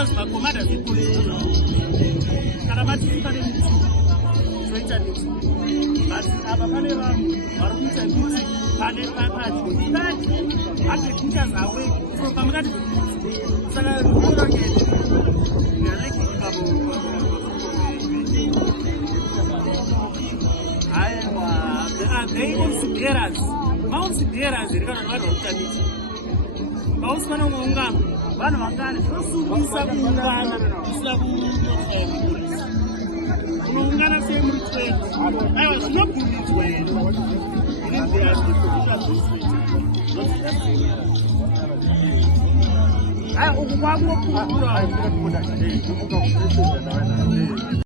because makomada zikuri kana matisipane miti zoita miti but apa pane vanhu vari kuita miti pane padyo agricultures away from pamakati saka runoke aiwa they also bearers mouse bearers rikana vanhu vari kuita miti mauswana ungaungama vanhu vangani zvinosungisa kuungana isina unoungana sei muri 12 aiwa zvinobvumidzwa here uku kwakungopungura